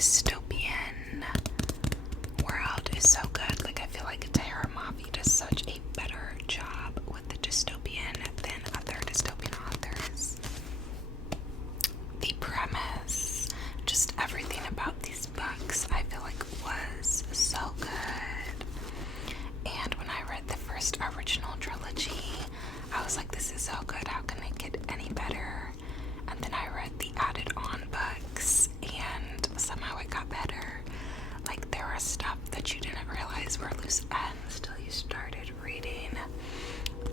dystopian world is so good. Like, I feel like Tahira Mafi does such a better job with the dystopian than other dystopian authors. The premise, just everything about these books, I feel like was so good. And when I read the first original trilogy, I was like, this is so good, how can it get any better? And then I read the added on books, and somehow it got better. Like, there was stuff that you didn't realize were loose ends till you started reading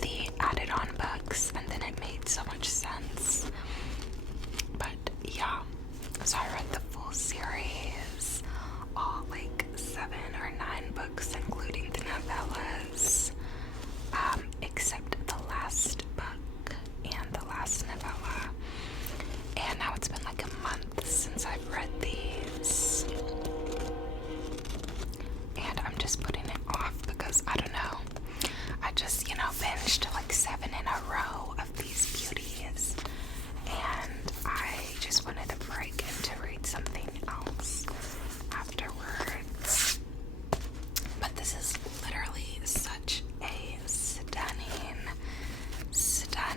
the added on books, and then it made so much sense. But yeah, so I read the full series, all like 7 or 9 books, including the novellas, except the last book and the last novella. And now it's been like a month since I've read these, and I'm just putting it off because I don't know, I just, binged like 7 in a row of these beauties, and I just wanted a break and to read something else afterwards. But this is literally such a stunning series.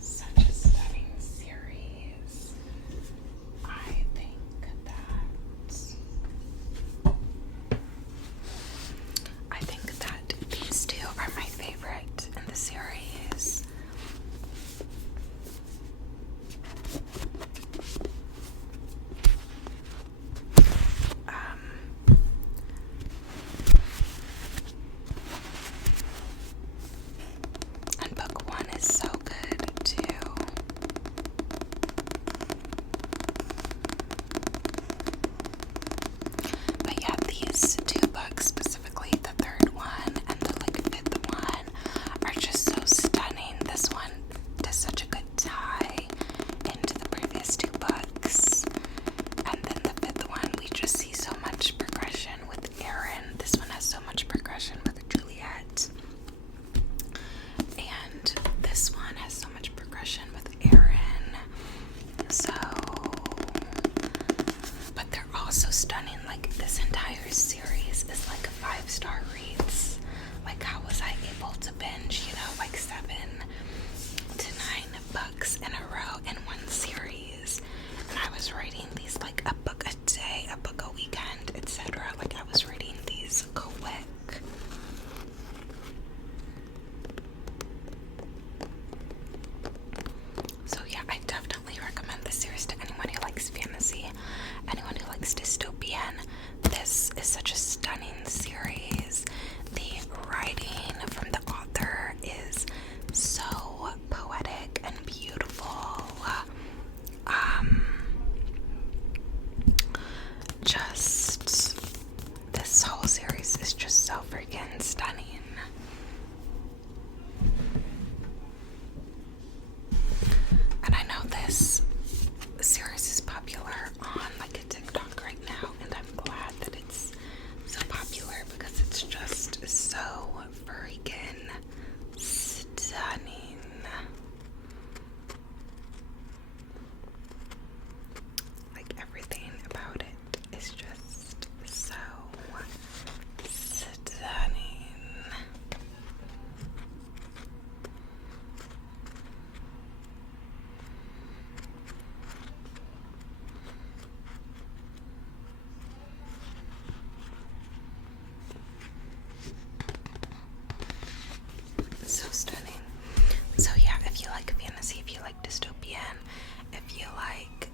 Such a stunning series. I think that these two are my favorite in the series. And book 1 is so good too. But yeah, these 2 books, specifically the 3rd one and the 5th one, are just so stunning. This one does such a good tie into the previous 2 books. And then the 5th one, we just see so much progression with Erin. This one has so much progression with Juliet. And this one has so much progression with Erin. So, but they're also stunning. Like, this entire series is like 5-star reads. Like, how was I able to binge, like 7 to 9 books in a row in one series? And I was reading these like a book a day, a book a weekend, etc. Like, I was reading these quick. So yeah, I definitely recommend this series to anyone who likes fantasy, anyone who likes dystopian. This is such a stunning series. The writing from the author is so poetic and beautiful. Just this whole series is just so freaking stunning. And I know this series is popular on like a TikTok right now, and I'm glad that it's so popular because it's just so freaking stunning. Like, everything about it is just so stunning. So stunning. So yeah, if you like fantasy, if you like dystopian, if you like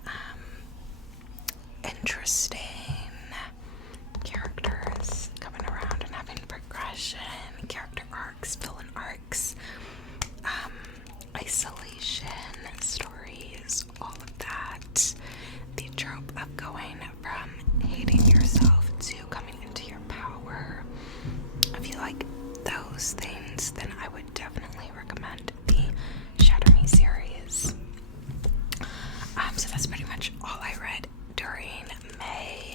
interesting characters coming around and having progression, character arcs, villain arcs, isolation stories, all of that, the trope of going from hating yourself to coming into your power, if you like those things, then I would definitely recommend the Shatter series. So that's pretty much all I read during May.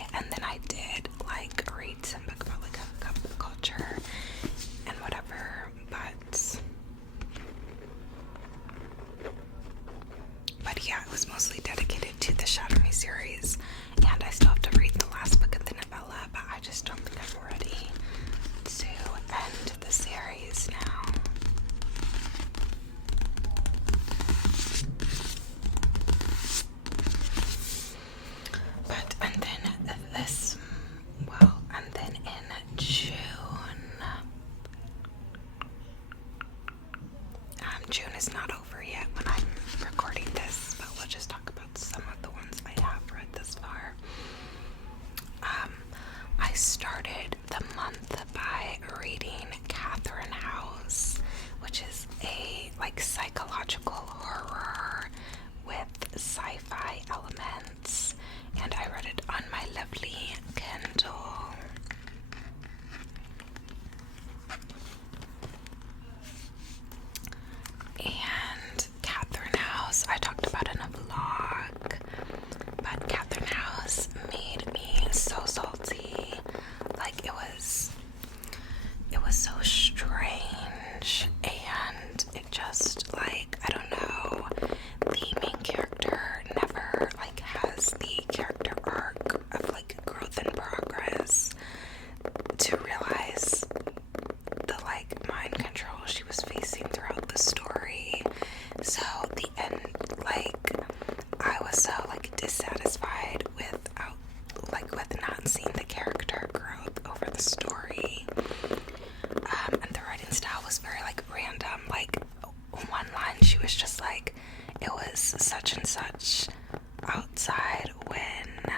June is not over yet when I'm recording this, but we'll just talk about some of the ones I have read this far. I started the month by reading Catherine House, which is a psychological horror with sci-fi elements, and I read it on my lovely Kindle. And Catherine House, I talked about in a vlog, but Catherine House made me so salty. It was so strange, and it just, I don't know, the main character never, has the character arc of, growth and progress to realize the, mind control she was facing throughout the story. So, the end, I was so, dissatisfied with not seeing the character growth over the story. And the writing style was very, random. One line, she was just it was such and such outside when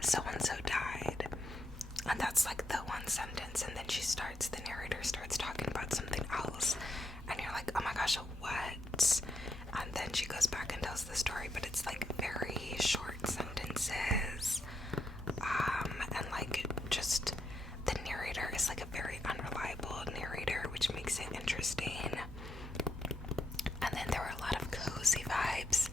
so-and-so died. And that's, the one sentence, and then the narrator starts talking about something else, and you're like, oh my gosh, what? And then she goes back and tells the story, but it's, very short sentences. And, just the narrator is, a very unreliable narrator, which makes it interesting. And then there were a lot of cozy vibes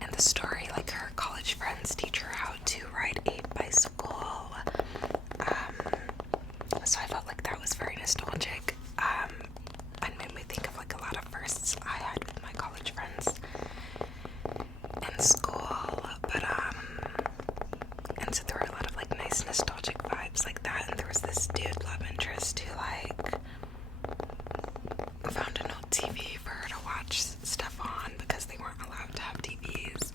in the story, her college friends teach her how to ride a bicycle. So I felt that was very nostalgic, and made me think of a lot of firsts I had with my college friends in school. But and so there were a lot of nice nostalgic vibes like that. And there was this dude love interest who found an old TV for her to watch stuff on because they weren't allowed to have TVs.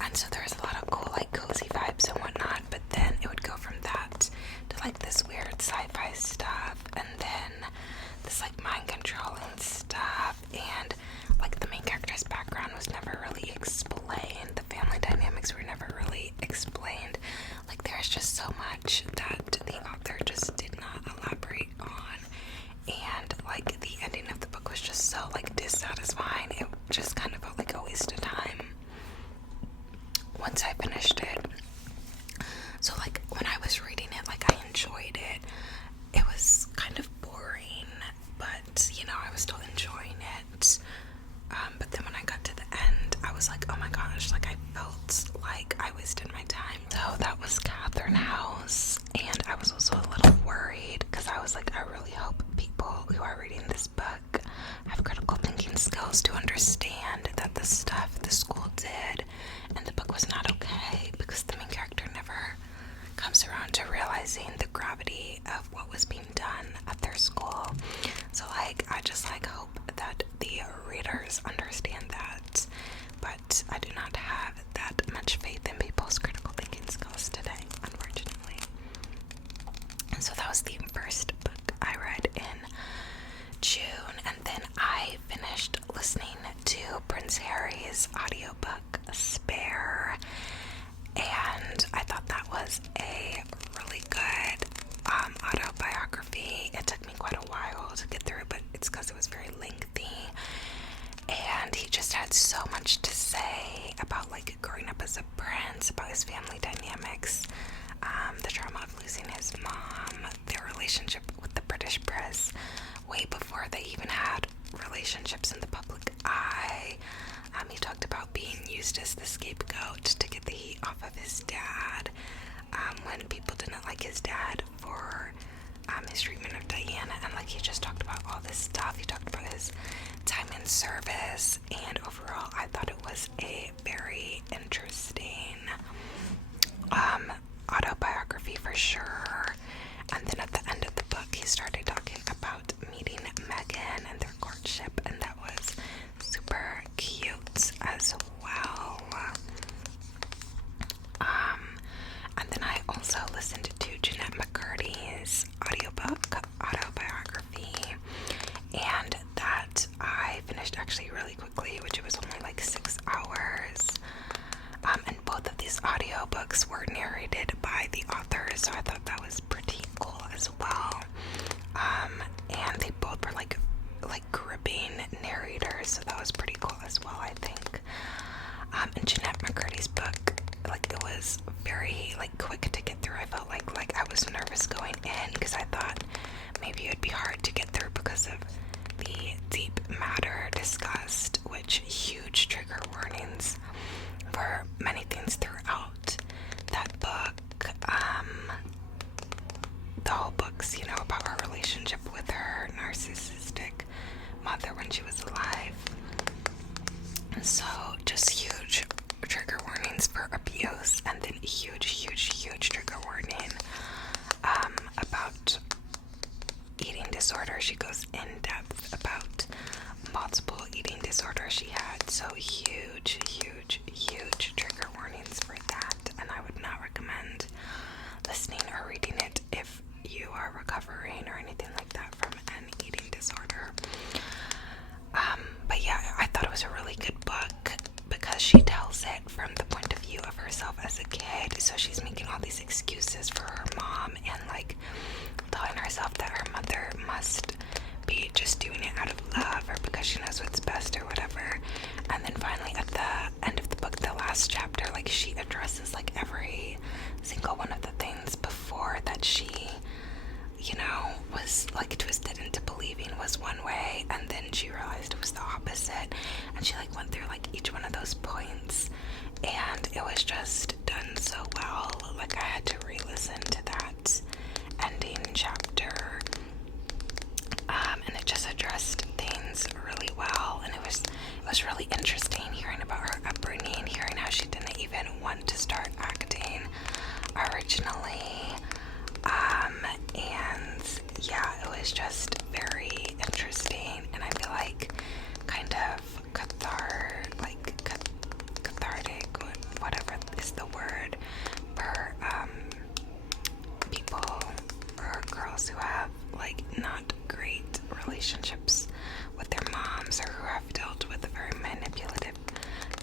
And so there was a lot of cool cozy vibes and whatnot. But then it would go from that to this weird sci-fi stuff, and then this mind controlling stuff, and the main character's background was never really explained. The family dynamics were never really explained. There's just so much that the author just did not elaborate on, and the ending of the book was just so dissatisfying. It just kind of felt like a waste of time once I finished it. So when I was reading it, I enjoyed it. It was kind of boring, but I was still enjoying it. But then when I got to the end, I was like, oh my gosh, I felt like I wasted my time. So that was Catherine House, and I was also a little worried because I was I really hope people who are reading this book have critical thinking skills to understand that the stuff the school did and the book was not okay, because the main character never comes around to realizing the gravity of what was being done at their school. So I just hope that the readers understand that, but I do not have that much faith in people's critical thinking skills today, unfortunately. And so that was the first book I read in June, and then I finished listening to Prince Harry's audiobook Spare, and I thought that was a really good autobiography. It took me quite a while to get through, but it's because it was very lengthy, and he just had so much to say about growing up as a prince, about his family dynamics, the trauma of losing his mom, their relationship with the British press way before they even had relationships in the public eye. He talked about being used as the scapegoat to get the heat off of his dad, when people didn't like his dad for his treatment of Diana, and he just talked about all this stuff. He talked about his time in service, and overall I thought it was a very interesting autobiography for sure. And then at the end of the book, he started talking about meeting Meghan and their courtship, and that was super cute as well. And then I also listened to Jeanette Mcurdy's audiobook, autobiography, and that I finished authors, so that was pretty cool as well, I think. And Jeanette Mcurdy's book, like, it was very, like, quick to get through. I felt like I was nervous going in because I thought maybe it would be hard to get through because of the deep matter discussed, which huge trigger warnings for many things throughout that book. The whole book's, you know, about her relationship with her narcissistic mother when she was alive. And so just huge trigger warnings for abuse, and then huge trigger warning about eating disorder. She goes in depth about multiple eating disorders she had, so huge trigger warnings for that, and I would not recommend listening or reading it if you are recovering or anything like that from an eating disorder. But yeah, I thought it was a really good book because she tells it from the point of view of herself as a kid, so she's making all these excuses for her mom and like telling herself that her mother must be just doing it out of love or because she knows what's best or whatever. And then finally at the end of the book, the last chapter, like she addresses like every single one of the things before that she, you know, was like twisted into believing was one way, and then she realized it was the opposite, and she like went through like each one of those points, and it was just done so well. Like I had to re-listen to that ending chapter, and it just addressed things really well, and it was really interesting hearing about her upbringing, hearing how she didn't even want to start acting originally, and yeah, it was just very interesting, and I feel like kind of cathartic, whatever is the word, for people or girls who have like not great relationships with their moms or who have dealt with a very manipulative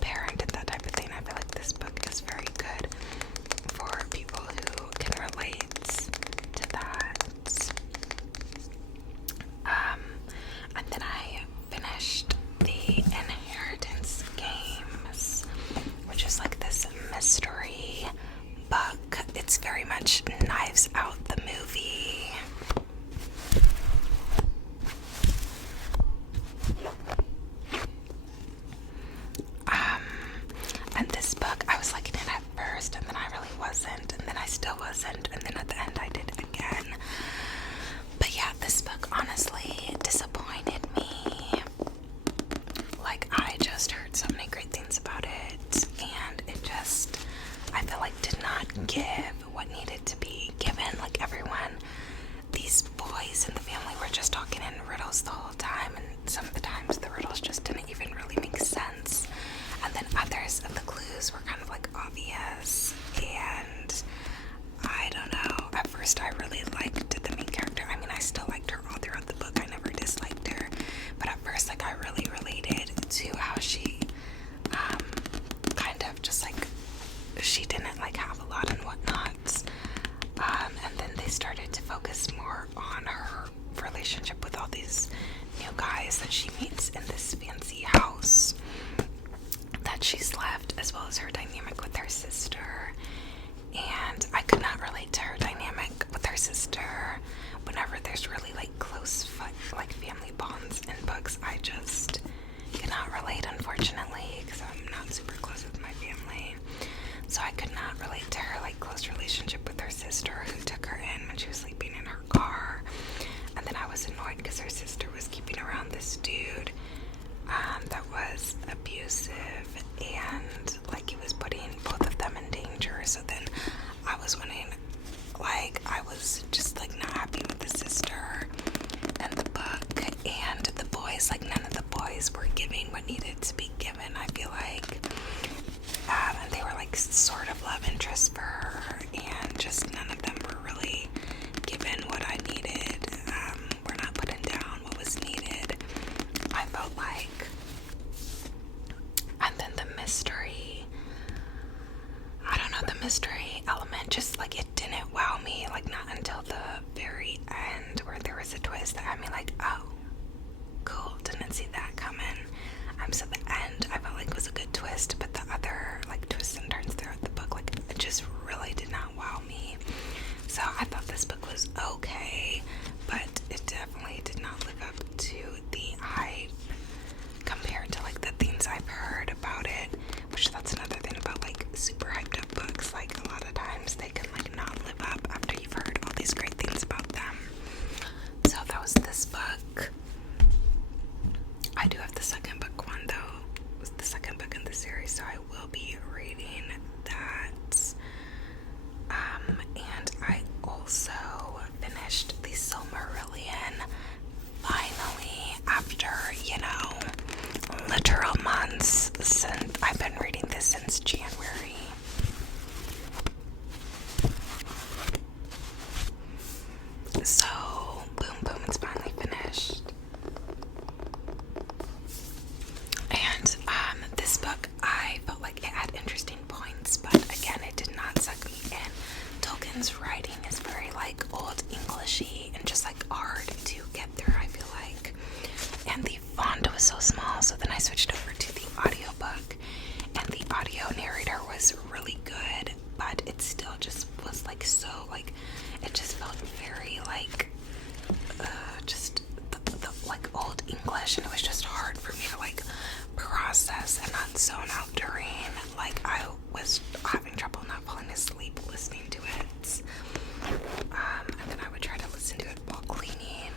parent and that type of thing. I feel like this book is very good for people who can relate to that. And then I finished The Inheritance Games, which is like this mystery book. It's very much Knives Out the movie. And this book, I was liking it at first, and then I really wasn't, and then I still wasn't, and then at the end I did again. But yeah, this book honestly disappointed me. Like, I just heard so many great things about it, and it just, I feel like, did not give what needed to be given. Like, everyone, these boys in the family were just talking in riddles the whole time, and some of the times the riddles just didn't even really make sense. And then others of the clues were kind of like obvious, and I don't know. At first I really liked the main character. I mean, I still liked her all throughout the book. I never disliked her, but at first, like, I really related to how she kind of just like, she didn't like have a lot and whatnot, and then they started to focus more on her relationship with all these new guys that she meets in this fancy house that she's left, as well as her dynamic with her sister. And I could not relate to her dynamic with her sister. Whenever there's really like close like family bonds in books, I just cannot relate, unfortunately, because I'm not super close with my family. So I could not relate to her like close relationship with her sister, who took her in when she was sleeping in her car. And then I was annoyed because her sister was keeping around this dude that was abusive, and like he was putting both of them in danger. So then I was wondering, like, I was just like not happy with the sister and the book, and the boys, like none of the boys were giving what needed to be given, I feel like, and they were like sort of love interests for her, and just none of them were really given what I needed, were not putting down what was needed, I felt like. And then the mystery, I don't know, the mystery element, just like it didn't wow me, like not until the very end where there was a twist that had me like, oh, cool, didn't see that coming. so I will be reading that. And I also finished the Silmarillion finally after, literal months since I've been reading this since January. So, boom, it's finally finished. And this book, I felt like it had interesting points, but again, it did not suck me in. Tolkien's writing is very like old Englishy and just like hard to get through, I feel like. And the font was so small, so then I switched over to the audiobook, and the audio narrator was really good, but it still just was like so like, it just felt very like just the like old English, and it was just hard for me to like process and not zone out during, like I was having trouble not falling asleep listening to it. And then I would try to listen to it while cleaning,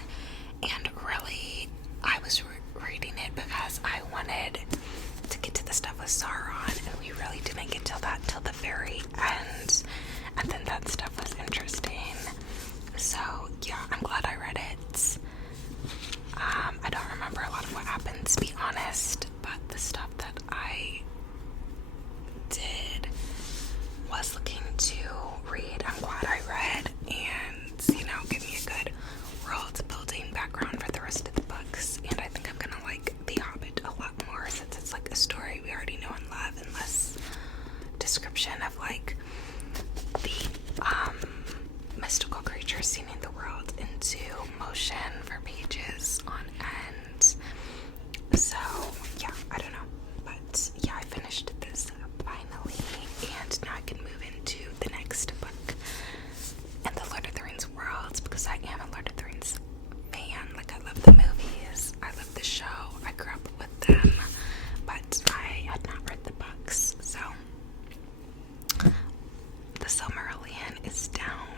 and really I was reading it because I wanted to get to the stuff with Sauron, and we really didn't get till the very end, and then that stuff was interesting. So yeah, I'm glad I read it. I don't remember a lot of what happened, to be honest, but the stuff that I did was looking to read. I'm glad I read, and give me a good world building background for the rest of the books. And I think I'm gonna like The Hobbit a lot more, since it's like a story we already know and love, and less description of like the mystical creatures seen in the world into motion for pages on end. So yeah, I don't know, but yeah, I finished this finally, and now I can move into the next book in the Lord of the Rings world, because I am a Lord of the Rings fan. Like, I love the movies, I love the show, I grew up with them, but I had not read the books. So the Silmarillion is down.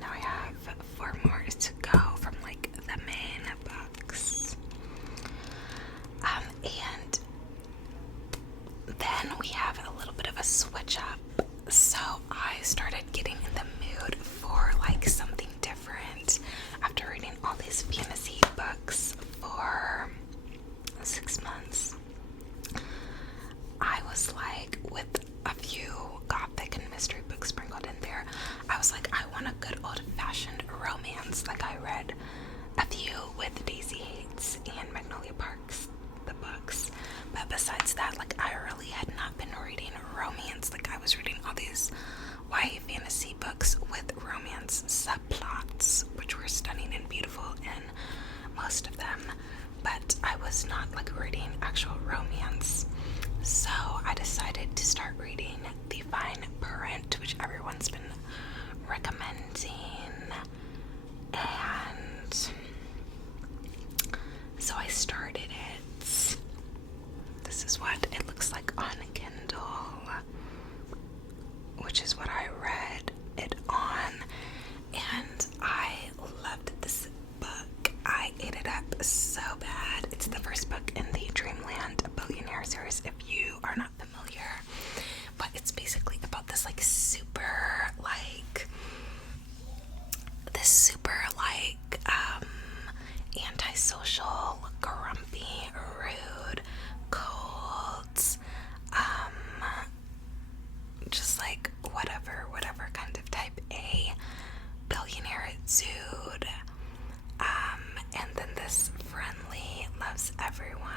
Now I have 4 more to go from like the main books. And then we have a little bit of a switch up. So I started getting in the mood for like something different after reading all these fantasy books for 6 months. I was like, with a few gothic and mystery books sprinkled in there, I was like, I want a good old-fashioned romance. Like, I read a few with Daisy Hates and Magnolia Parks, the books, but besides that, like, I really had not been reading romance. Like, I was reading all these YA fantasy books with romance subplots, which were stunning and beautiful in most of them, but I was not like reading actual romance. So I decided to start reading The Fine Print, which everyone's been recommending, and so I started it. This is what it looks like on Kindle, which is what I read it on, and I loved this book. I ate it up so bad. It's the first book in the Dreamland Billionaire series, if you are not familiar, but it's basically about this like super antisocial, grumpy, rude, cold, just like whatever kind of type A billionaire dude. And then this friendly, loves everyone,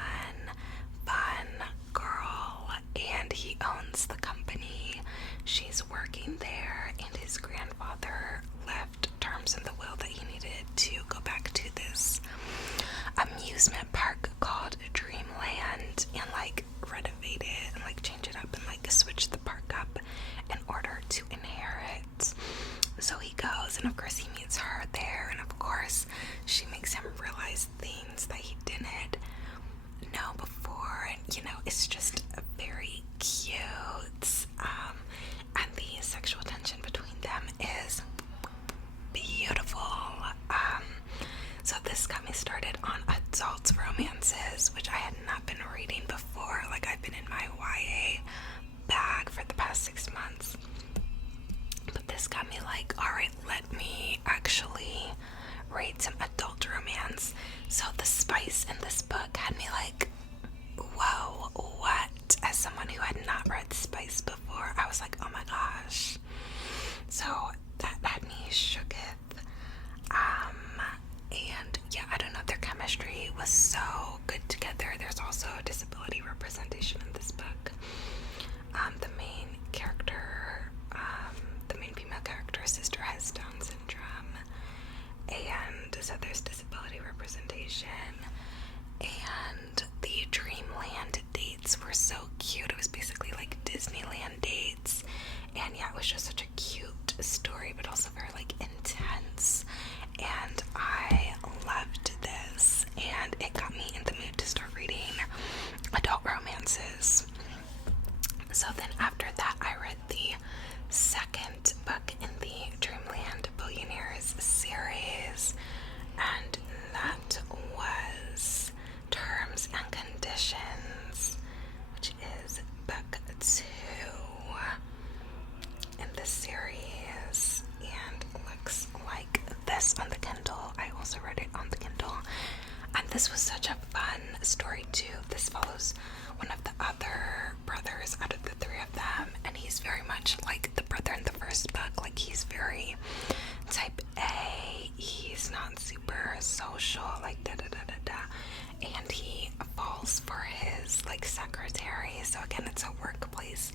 fun girl, and he owns the company she's working there, and his grandfather left terms in the will that he needed to go back to this amusement park called Dreamland and like renovate it and like change it up and like switch the park up in order to inherit. So he goes, and of course he meets her there, and of course she makes him realize things that he didn't know before, and it's just a very cute, and the sexual tension between them is beautiful. So this got me started on adult romances, which I had not been reading before. Like, I've been in my YA this got me like, alright, let me actually read some adult romance. So the spice in this book had me like, whoa, what? As someone who had not read spice before, I was like, oh my gosh. So that had me shooketh. And yeah, I don't know, their chemistry was so good together. There's also disability representation in this book. The main character, the main female character's sister has Down syndrome, and so there's disability representation. And the Dreamland dates were so cute. It was basically like Disneyland dates, and yeah, it was just such a cute story, but also very like intense. And I loved this, and it got me in the mood to start reading adult romances. So then after that, I read the second book in the Dreamland Billionaires series, and that was Terms and Conditions, which is book 2 in the series, and looks like this on the Kindle. I also read it on the Kindle, and this was such a fun story too. This follows one of the other brothers out of the 3 of them, and he's very much like the brother in the first book. Like, he's very type A, he's not super social, like da da da da da, and he falls for his like secretary. So again, it's a workplace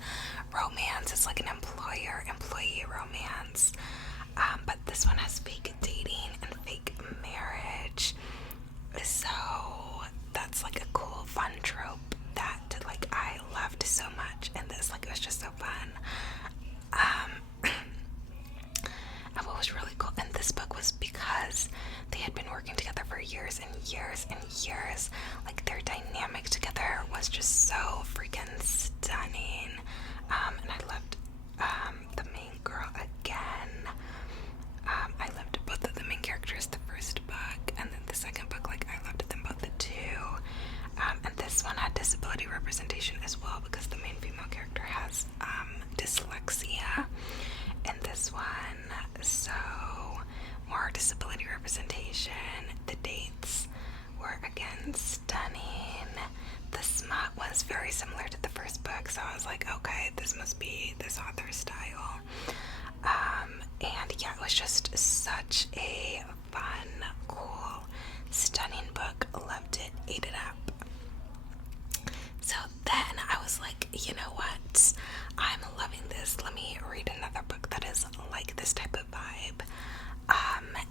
romance. It's like an employer-employee romance, but this one has fake dating and fake marriage. So that's like a cool, fun trope that like I loved so much in this. Like, it was just so fun. And what was really cool in this book was because they had been working together for years and years and years. Like, their dynamic together was just so freaking stunning. And I loved the main girl again. I loved both of the main characters the first book, and then the second book, like, I loved them both too. And this one had disability representation as well, because the main female character has dyslexia in this one. So more disability representation. The dates were again stunning. The smut was very similar to the first book, so I was like, okay, this must be this author's style. And yeah, it was just such a fun, cool, stunning book. Loved it, ate it up. So then I was like, you know what? I'm loving this. Let me read another book that is like this type of vibe.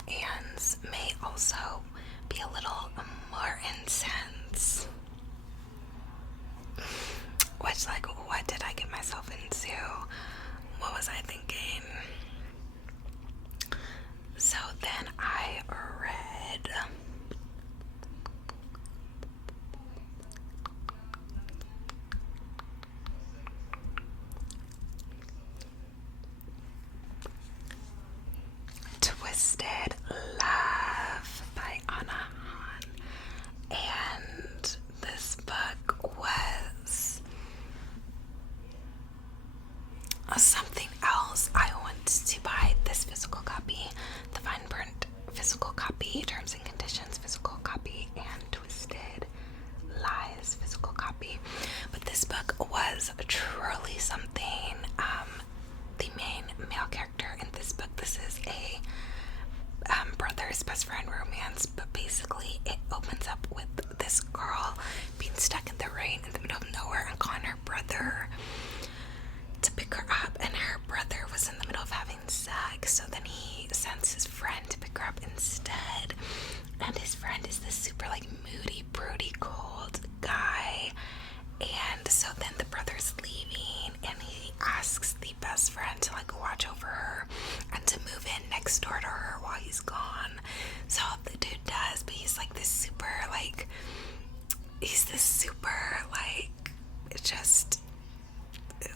And may also be a little more intense. Which, like, what did I get myself into? What was I thinking? So then I read Twisted Love by Anna Han. And this book was something else. I went to buy this physical copy, the fine print physical copy, Terms and Conditions physical copy, and Twisted Lies physical copy. But this book was truly something. The main male character in this book, this is a brother's best friend romance, but basically it opens up with this girl being stuck in the rain in the middle of nowhere and calling her brother to pick her up, and her brother was in the middle of having sex, so then he sends his friend to pick her up instead. And his friend is this super like moody, broody, cold guy. And so then the brother's leaving, and he asks the best friend to like watch over her and to move in next door to her while he's gone. So the dude does, but he's like this super like, he's this super like, just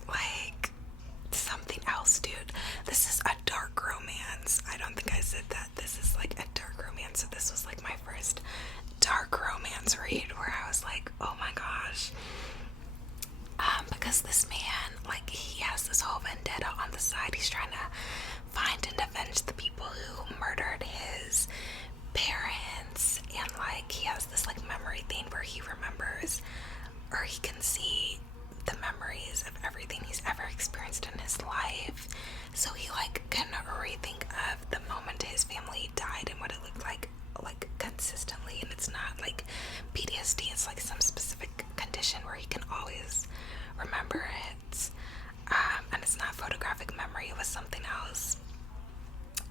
like something else, dude. This is a dark romance. I don't think I said that. This is like a dark romance. So this was like my first dark romance read where I was like, oh my gosh. Because this man, like, he has this whole vendetta on the side. He's trying to where he can see the memories of everything he's ever experienced in his life. So he like can rethink of the moment his family died and what it looked like consistently. And it's not like PTSD, it's like some specific condition where he can always remember it. And it's not photographic memory, it was something else.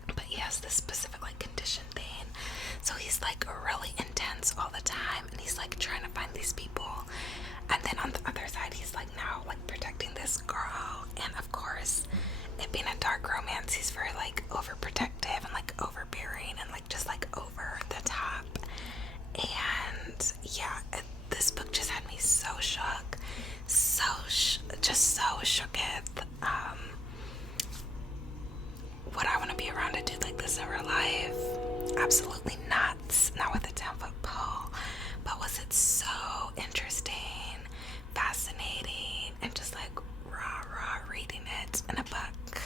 But he has this specific like condition thing. So he's like really intense all the time, and he's like trying to find these people. And then on the other side, he's like now like protecting this girl. And of course, it being a dark romance, he's very like overprotective and like overbearing and like just like over the top. And yeah, this book just had me so shook, just so shooketh. Would I want to be around a dude like this in real life? Absolutely not. Not with a 10-foot pole. But was it so interesting, fascinating, and just like raw reading it in a book?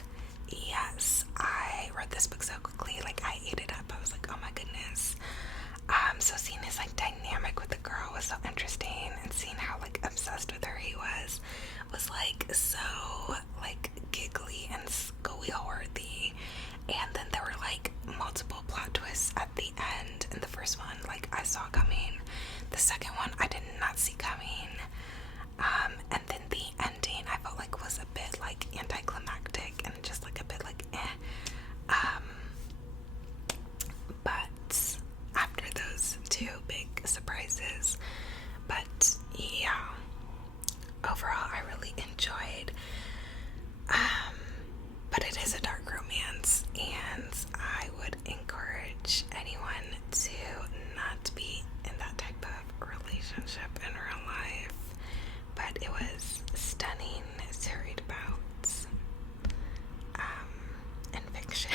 Yes, I read this book so quickly. Like I ate it up. I was like, oh my goodness. So seeing his like dynamic with the girl was so interesting, and seeing how like obsessed with her he was like so like giggly and squeal worthy. And then there were like multiple plot twists at the end. And the first one like I saw coming, the second one I did not see coming, and then the ending I felt like was a bit like anticlimactic and just like a bit like but after those two big surprises. But yeah, overall I really enjoyed. But it is a dark romance, and I would encourage anyone to not be in that type of relationship in real life. But it was stunning to read about in fiction.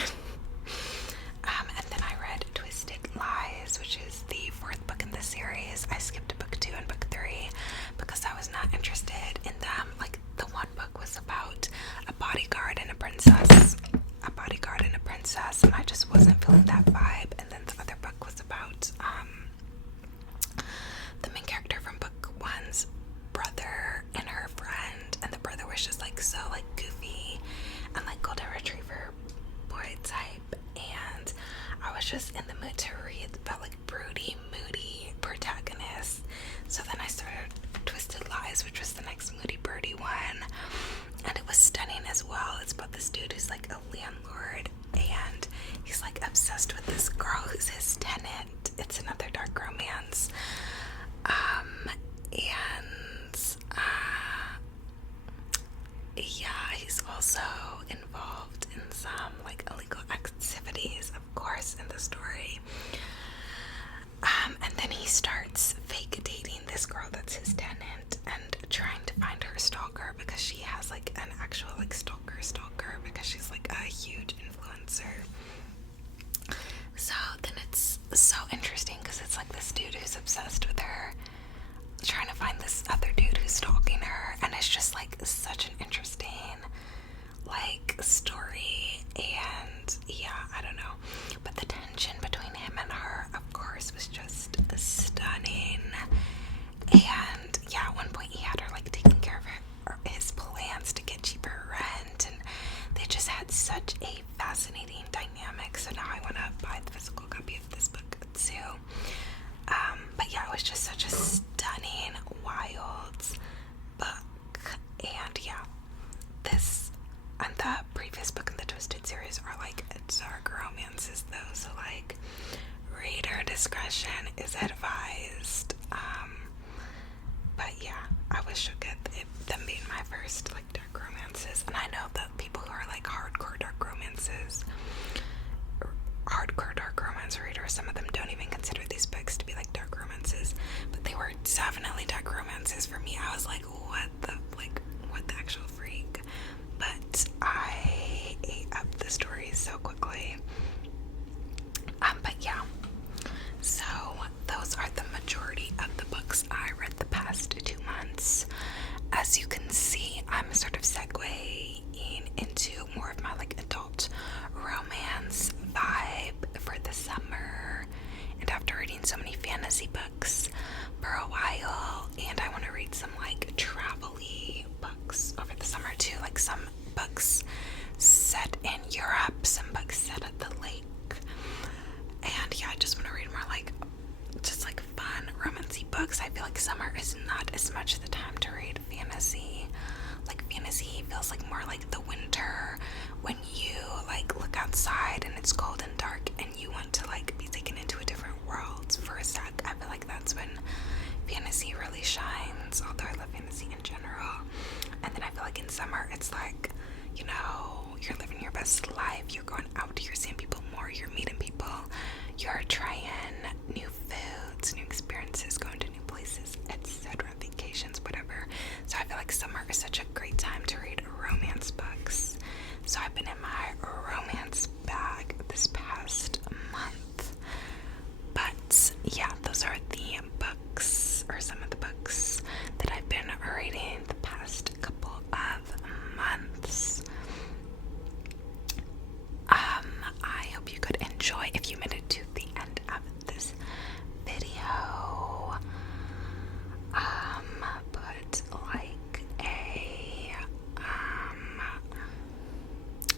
And then I read Twisted Lies, which is the fourth book in the series. I skipped book 2 and book 3 because I was not interested in them. Like the one book was about a bodyguard and a princess, and I just wasn't feeling that vibe. And then the other book was about the main character from book 1's brother and her friend, and the brother was just like so like goofy and like golden retriever boy type, and I was just in the mood to read about like broody, moody protagonists. So then I started Twisted Lies, which was the next moody birdie one, and it was stunning as well. It's about this dude who's like a landlord, and he's like obsessed with this girl who's his tenant. It's another dark romance. Yeah, he's also involved in some like illegal activities, of course, in the story. And then he starts fake dating this girl that's his tenant and trying to find her stalker, because she has like an actual like stalker because she's like a huge influencer. So then it's so interesting because it's like this dude who's obsessed with her trying to find this other dude who's stalking her, and it's just like such an interesting like story. And yeah, I don't know, but the tension between him and her, of course, was just stunning. And yeah, at one point he had her like taking care of his plans to get cheaper rent, and they just had such a fascinating dynamic. So now I want to buy the physical copy of this book too. But yeah, it was just such a stunning, wild book. And yeah, this and the previous book in the Twisted series are like dark romances though, so like reader discretion is advised. But yeah, I was shook at them being my first like dark romances. And I know that people who are like hardcore dark romance readers, some of them don't even consider these books to be like dark romances, but they were definitely dark romances for me. I was like, what the actual freak? But I ate up the story so quickly. But yeah, so those are the majority of the books I read the past 2 months. As you can see, I'm sort of segueing into more of my like adult romance vibe for the summer. And after reading so many fantasy books for a while, not as much the time to read fantasy. Like fantasy feels like more like the winter when you like look outside and it's cold and dark and you want to like be taken into a different world for a sec. I feel like that's when fantasy really shines, although I love fantasy in general. And then I feel like in summer it's like, you know, you're living your best life, you're going out, you're seeing people more, you're meeting people, you're trying new foods, new experiences, going to new places, etc., vacations, whatever. So I feel like summer is such a great time to read romance books. So I've been in my romance bag this past month. But yeah, those are the books, or some of the books that I've been reading the past couple of months. I hope you could enjoy, if you made it to the end of this video.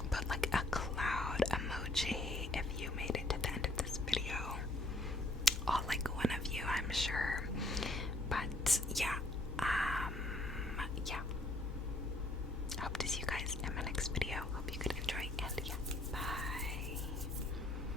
Put like a cloud emoji if you made it to the end of this video. All like one of you, I'm sure.